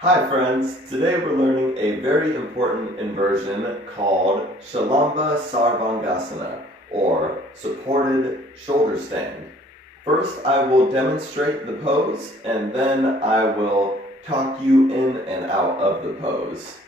Hi friends, today we're learning a very important inversion called Salamba Sarvangasana, or supported shoulder stand. First I will demonstrate the pose and then I will talk you in and out of the pose.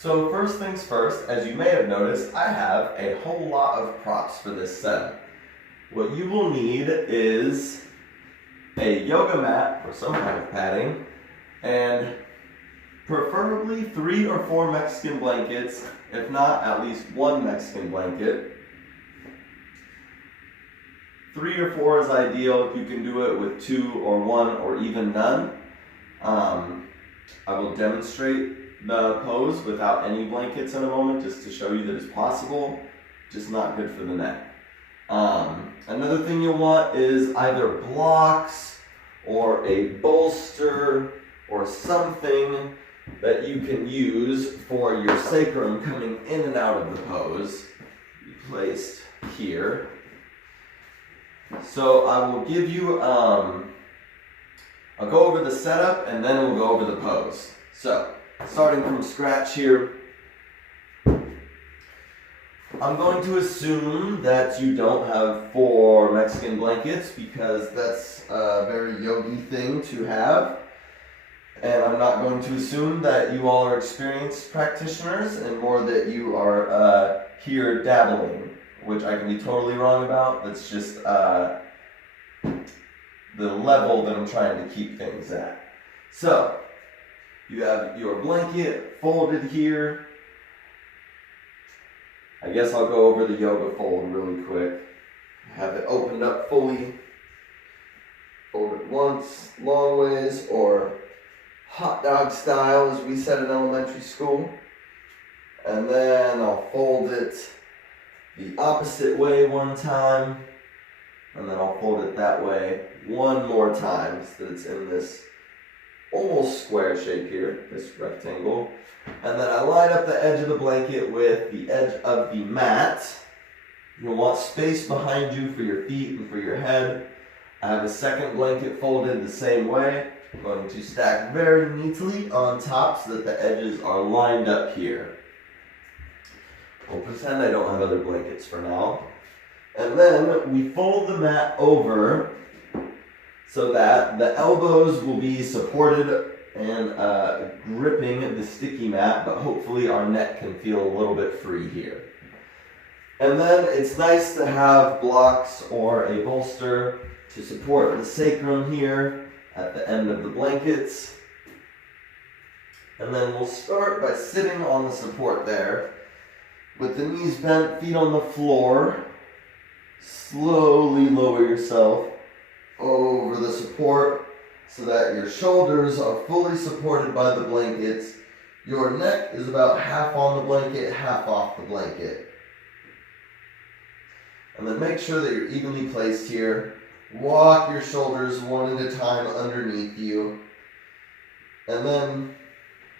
So first things first, as you may have noticed, I have a whole lot of props for this setup. What you will need is a yoga mat or some kind of padding, and preferably 3 or 4 Mexican blankets, if not at least 1 Mexican blanket. 3 or 4 is ideal. You can do it with 2 or 1 or even none. I will demonstrate the pose without any blankets in a moment just to show you that it's possible, just not good for the neck. Another thing you'll want is either blocks or a bolster or something that you can use for your sacrum coming in and out of the pose. Be placed here. So I will give you, I'll go over the setup and then we'll go over the pose. So, starting from scratch here, I'm going to assume that you don't have 4 Mexican blankets because that's a very yogi thing to have. And I'm not going to assume that you all are experienced practitioners and more that you are here dabbling, which I can be totally wrong about. That's just the level that I'm trying to keep things at. So, you have your blanket folded here. I guess I'll go over the yoga fold really quick. Have it opened up fully. Fold it once, long ways, or hot dog style as we said in elementary school. And then I'll fold it the opposite way one time. And then I'll fold it that way one more time so that it's in this almost square shape here, this rectangle. And then I line up the edge of the blanket with the edge of the mat. You'll want space behind you for your feet and for your head. I have a second blanket folded the same way. I'm going to stack very neatly on top so that the edges are lined up here. We'll pretend I don't have other blankets for now. And then we fold the mat over so that the elbows will be supported and gripping the sticky mat, but hopefully our neck can feel a little bit free here. And then it's nice to have blocks or a bolster to support the sacrum here at the end of the blankets. And then we'll start by sitting on the support there with the knees bent, feet on the floor. Slowly lower yourself over the support so that your shoulders are fully supported by the blankets. Your neck is about half on the blanket, half off the blanket. And then make sure that you're evenly placed here. Walk your shoulders one at a time underneath you. And then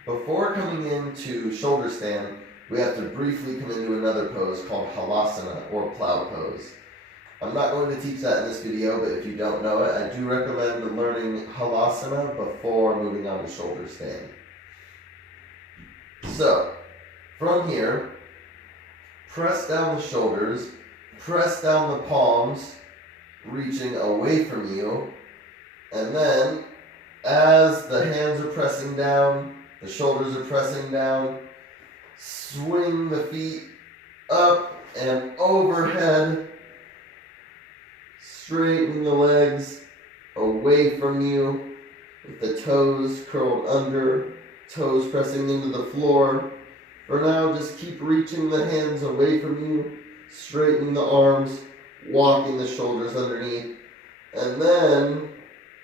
before coming into shoulder stand, we have to briefly come into another pose called halasana or plow pose. I'm not going to teach that in this video, but if you don't know it, I do recommend learning halasana before moving on to shoulder stand. So, from here, press down the shoulders, press down the palms, reaching away from you, and then as the hands are pressing down, the shoulders are pressing down, swing the feet up and overhead, straighten the legs away from you with the toes curled under, toes pressing into the floor. For now, just keep reaching the hands away from you, straightening the arms, walking the shoulders underneath, and then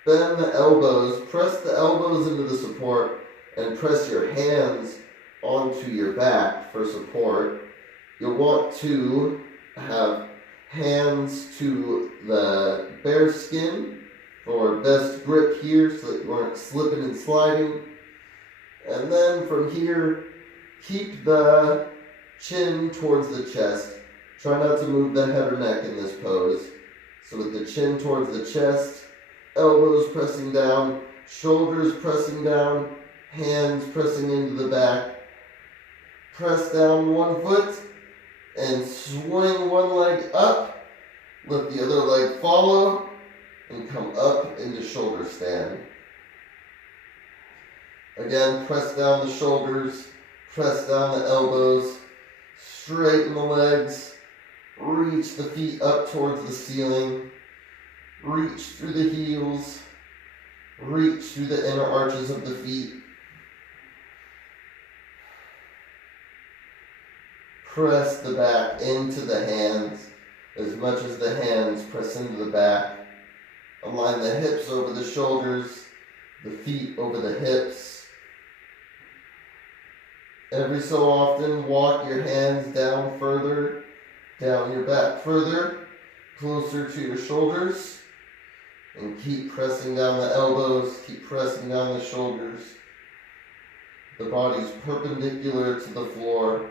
bend the elbows, press the elbows into the support, and press your hands onto your back for support. You'll want to have hands to the bare skin for best grip here so that you aren't slipping and sliding. And then from here, keep the chin towards the chest. Try not to move the head or neck in this pose. So with the chin towards the chest, elbows pressing down, shoulders pressing down, hands pressing into the back. Press down one foot and swing one leg up. Let the other leg follow and come up into shoulder stand. Again, press down the shoulders, press down the elbows, straighten the legs, reach the feet up towards the ceiling, reach through the heels, reach through the inner arches of the feet. Press the back into the hands as much as the hands press into the back. Align the hips over the shoulders, the feet over the hips. Every so often, walk your hands down further, down your back further, closer to your shoulders, and keep pressing down the elbows, keep pressing down the shoulders. The body's perpendicular to the floor.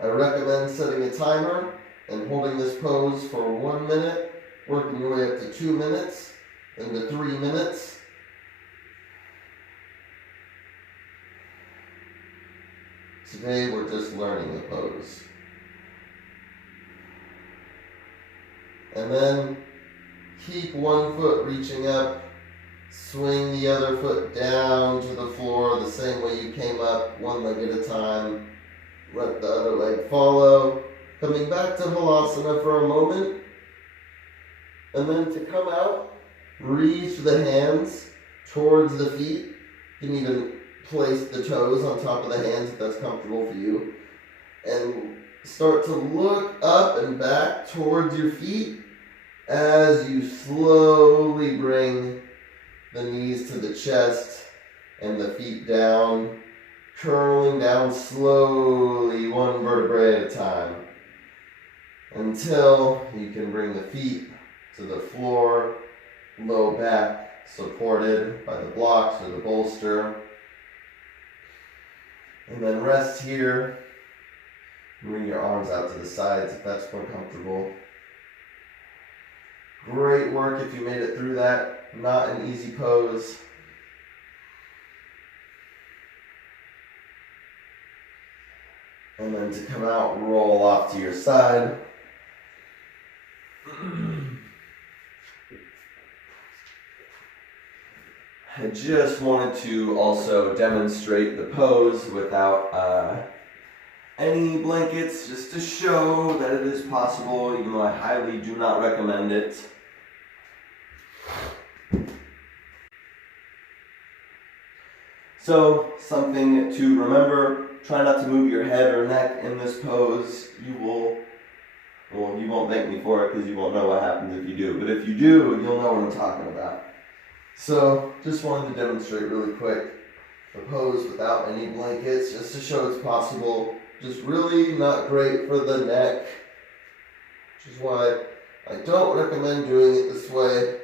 I recommend setting a timer and holding this pose for 1 minute, working your way up to 2 minutes, then to 3 minutes. Today we're just learning the pose. And then keep one foot reaching up, swing the other foot down to the floor the same way you came up, one leg at a time. Let the other leg follow. Coming back to halasana for a moment. And then to come out, reach the hands towards the feet. You can even place the toes on top of the hands if that's comfortable for you. And start to look up and back towards your feet as you slowly bring the knees to the chest and the feet down, curling down slowly, one vertebrae at a time, until you can bring the feet to the floor, low back supported by the blocks or the bolster. And then rest here. Bring your arms out to the sides if that's more comfortable. Great work if you made it through that. Not an easy pose. And then to come out, roll off to your side. I just wanted to also demonstrate the pose without any blankets, just to show that it is possible, even though I highly do not recommend it. So, something to remember, try not to move your head or neck in this pose. You won't thank me for it because you won't know what happens if you do, but if you do, you'll know what I'm talking about. So, just wanted to demonstrate really quick the pose without any blankets, just to show it's possible. Just really not great for the neck, which is why I don't recommend doing it this way.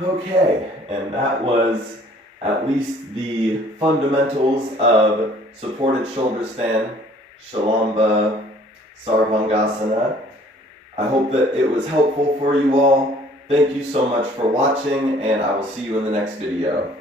Okay, and that was at least the fundamentals of supported shoulder stand, Salamba Sarvangasana. I hope that it was helpful for you all. Thank you so much for watching, and I will see you in the next video.